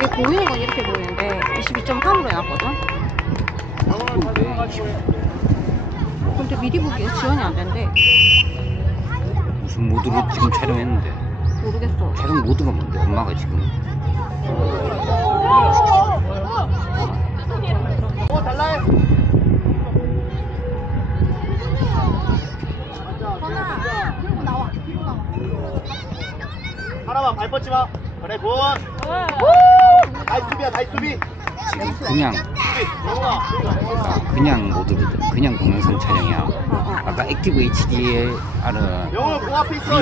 이게 보이는 건 이렇게 보이는데 22.3으로 해놨거든? 근데 미리 보기에 지원이 안 된대. 무슨 모드로 지금 촬영했는데 모르겠어. 촬영 모드가 뭔데 엄마가 지금 어 달라요. 하나만 발 뻗지 마. 그래 굿. 나이스 수비야 수비. 지금 그냥. 아, 그냥 모드거든 그냥 동영상 촬영이야 어, 어. 아까 액티브 있어. 미리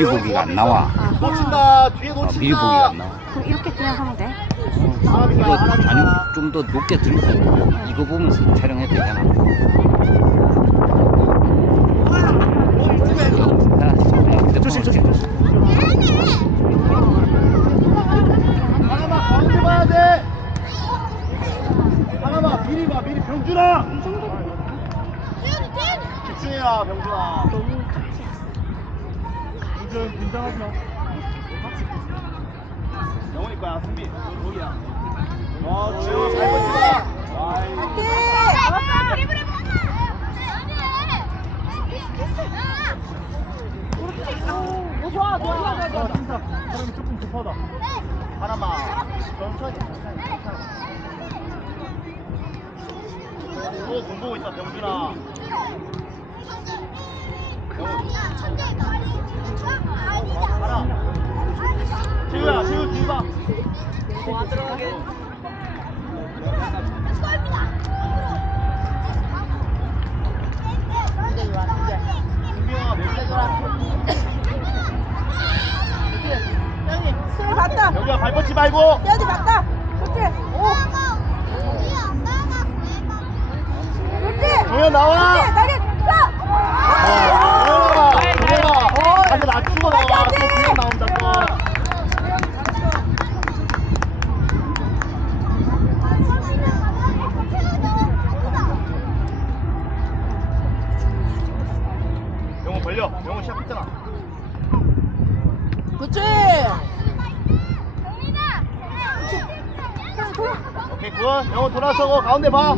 보기가 공안 나와. 놓친다. 뒤에 어, 놓친다. 미리 보기가 안 나와 그럼 이렇게 그냥 하면 돼? 하람이가 이거. 아니 좀 더 높게 들고 이거 보면서 촬영해도 되잖아 야, 조심 조심 조심. 하나만 가운데 봐야 돼. 하나만 미리 봐 미리 병준아. 병준아. 병준 긴장하지 마. 영훈이 거야 승비. 거기야. 어 지호 잘 버티다. 아이. 좋아 좋아 좋아 좋아. 진짜 사람이 조금 급하다. 하나만 천천히. 또 공보고 있다 병준아. 하나. 지우야 지우 뒤 봐. 준비야 수비 봤다. 여기야 발 뻗지 말고. 봤다. 그렇지. 오. 그렇지. 정현 나와. 그렇지. 오케이 굿. 영훈 돌아서고 가운데 봐.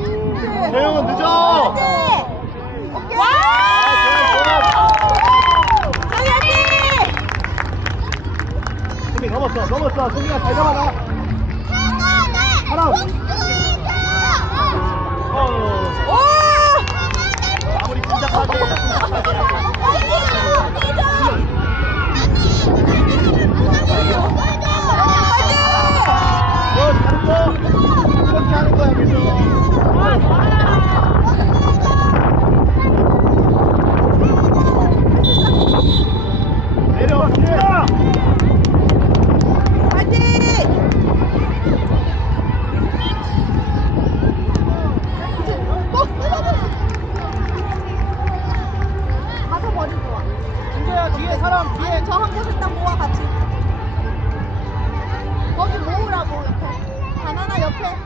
재영은 늦어. 와. 수비 넘었어. 넘었어. 수비가 잘 잡아라. 하나. 어. 오. 마무리. 침착하게. 굿. 잘했어. 이렇게 하는 거야 계속. 내려. 내려. 가서 버리고 와. 진조야 뒤에 사람 아니 저한 개씩 딱 모아 같이. 거기 모으라고 옆에. 바나나 옆에.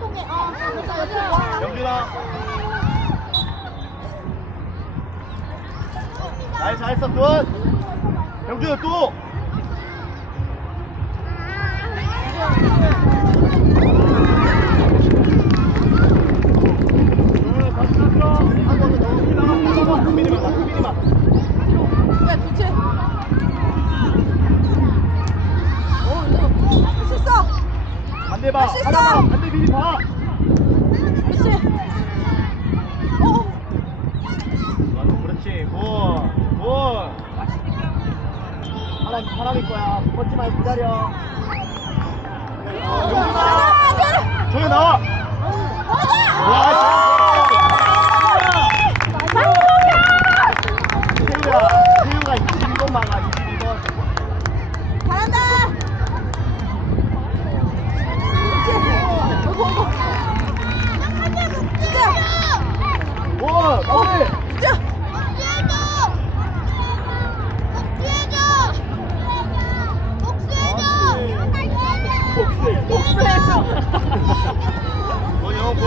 통에 어 바나나 옆에 모아. 영준아. 잘 잘했어 굿. 영준아 또. 야 교체. 오 이거 할수 있어. 반대 봐. 할수 있어. 반대 미리 봐. 그렇지. 어. 그렇지. 굿. 굿. 사람 사람일 거야. 걷지 말고 기다려. 조용 나와. 둘. 와. 세우야. 세우가 22번 막아. 22번. 잘한다. 그렇지. 어이구, 어이구. 진짜. 굿. 마무리. 진짜. 복수. 복수. 너 영어 뭐?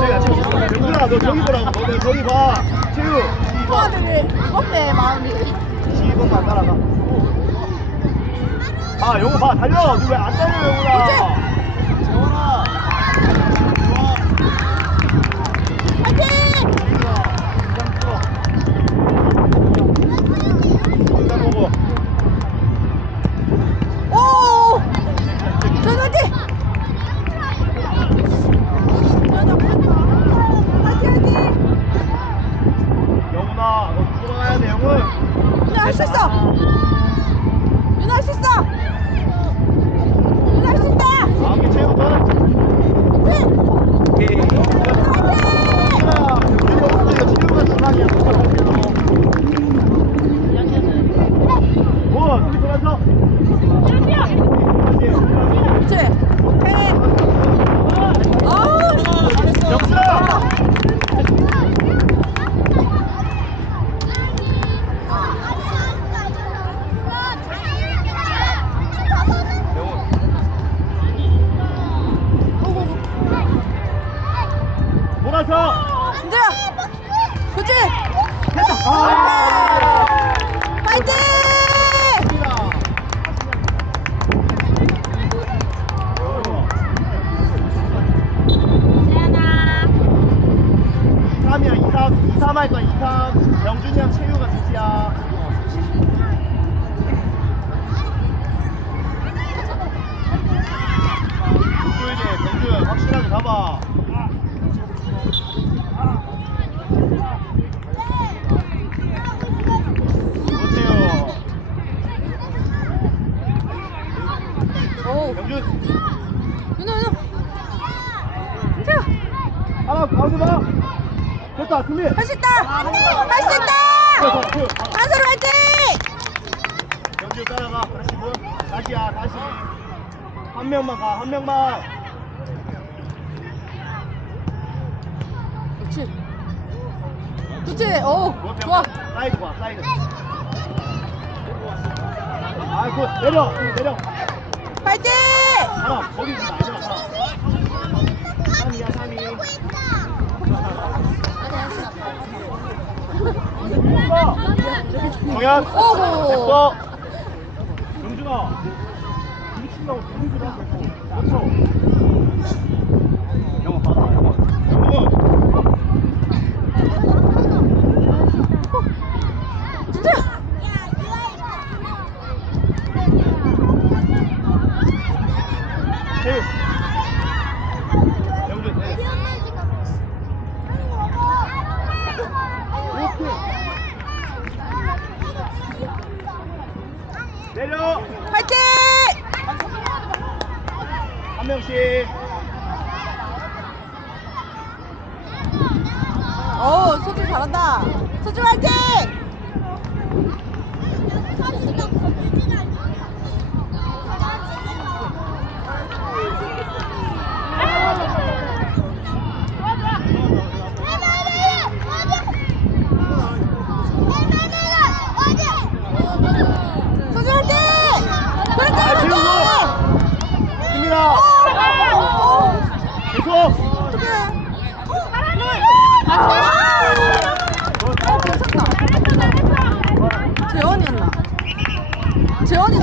내가 지금 영준아 너 저기 보라고. 너 내가 저기 봐. 채우. 친구들이 무겁대 마음이? 12번만 따라가. 아 영어 봐. 달려. 너왜안 달려 영훈아 영훈아 좋아 파이팅! 일단 보고 오! 전 화이팅! 화이팅 화이팅! 영훈아 너 들어가야 돼 영훈 윤아 할 수 있어! 윤아 할 수 있어! 윤아 할 수 있다! 아 오케이 채우 너 화이팅! 오케이 영훈아 채우가 중앙이야 오 둘이 돌아서 그렇지! 오케이! 아우! 역사 영훈 몰아서 진짜야! 그렇지! 아! 화이팅! 삼이야 2, 3, 2, 3할 거야, 2, 3. 영준이랑 채유가 둘이야. 이제 병준 확실하게 잡아. 그렇지요. 오! 병준, 윤아 윤아! 진짜! 하나 가운데 봐. 됐다, 준비. 할 수 있다! 할 수 있다! 한솔 화이팅! 영준 따라가. 다시 뭐? 다시야, 다시. 한 명만 가, 한 명만. 그렇지. 그렇지. 오, 뭐, 좋아. 사이드 봐, 사이드. 아, 그 내려, 내려. 파이팅! 하나, 거기 거 아니야, 하나. 3이야, 3이. 정현. 됐어. 영준아. 부딪히지 마, 계속. 그렇죠. 영어 받아, 영어. 진짜. 채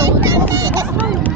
すごい!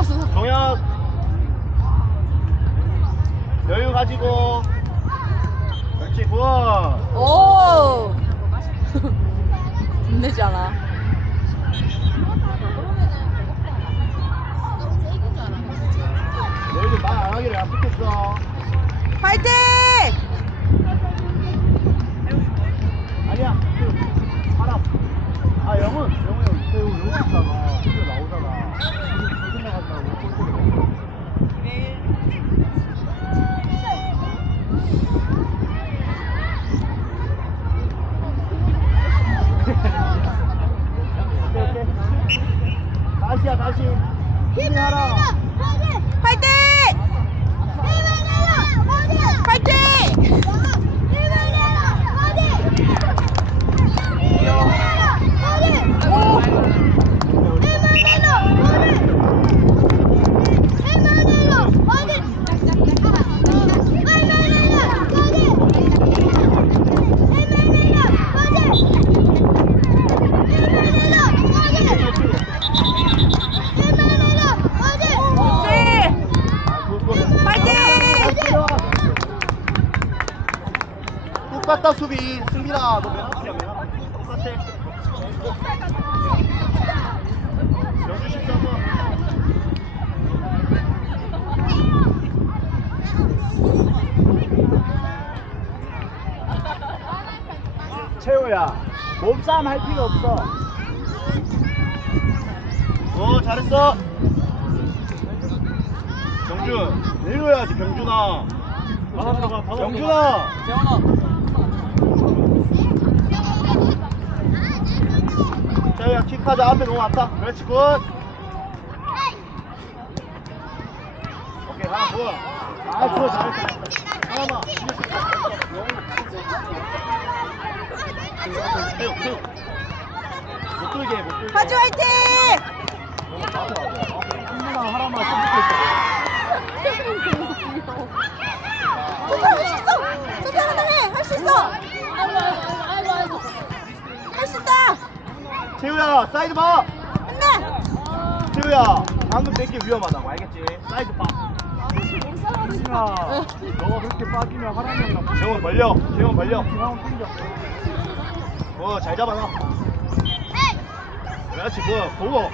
어 왔어. 정혁 여유 가지고 그렇지 굿 오. 힘내지 않아. 너희들 말안 하기로 약속했어 파이팅! 아니야 그 사람 아 영은 영은 형 배우 영은 나오잖아 무슨 말 한다고 꼴찌를 오케이, 오케이. 다시야 다시 힘내라 파이팅! 파이팅! 네. 파이팅! 똑같다 수비 승빈아 너 맨앞이야 맨앞 똑같아 영주 13번 채호야 몸싸움 할 필요 없어 어 잘했어 경준 내려야지 경준아 경준아 자 야 킥하자 앞에 너무 왔다 그렇지 굿 오케이 하나 좋아 아 좋아 잘했어 하나만 못 들게 못 들게 하주 화이팅! 승민아 하나만 할수 있어! 할 수 있다! 채우야 사이드 봐 힘내! 채우야 방금 내게 위험하다고 알겠지 사이드 봐 승민아 너가 그렇게 빠지면 하라면 나 재원 벌려 재원 벌려 어 잘 잡아놔 그렇지 굿 보고 어,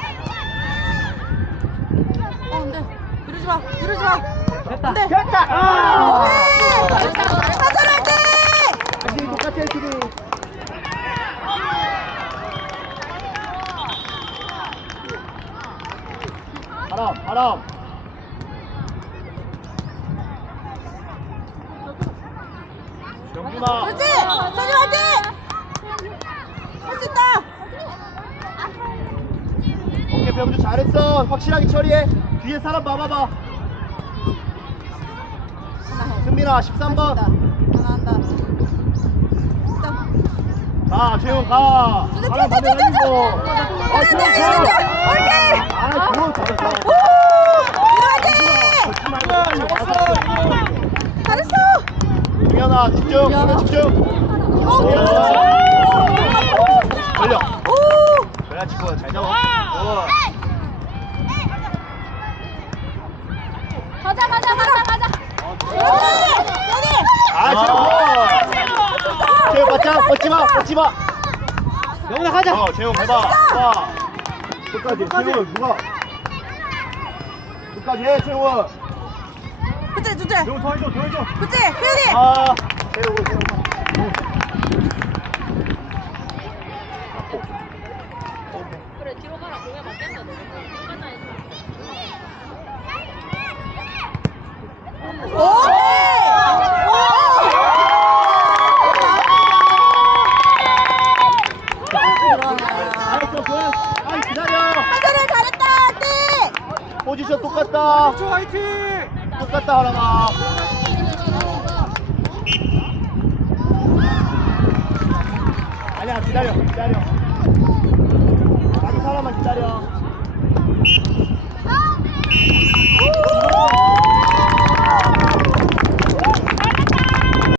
안 돼. 이러지 마. 이러지 마. 됐다. 안 돼. 됐다 아! 다시 해주기 바람 바람 영준아 그렇지! 선유 화이팅! 할 수 있다! 병주 잘했어 확실하게 처리해 뒤에 사람 봐봐봐 승민아 13번 하나 한다. 일단. 가 재훈 가 뛰어, 반대 날리고. 아 화이팅! 좋아 좋아 화이팅! 아 좋아 잘했어 잘했어 잘했어! 승현아 집중 미안하다. 집중 오! 그래야지 그거 잘 잡아. 어. 가자 가자 가자 가자. 아 재훈 재훈 바짝 뻗지마 뻗지마 영훈아 가자. 어 재훈 해봐 해봐 끝까지 재훈 누가? 끝까지 해 재훈 그치, 그치. 재훈 더 해줘 더 해줘. 그치, 혜연이! 아 재훈 재훈 포지션 똑같다. 저 화이팅! 똑같다 하나가. 아니야 기다려 기다려. 자기 사람만 기다려. 아, 네.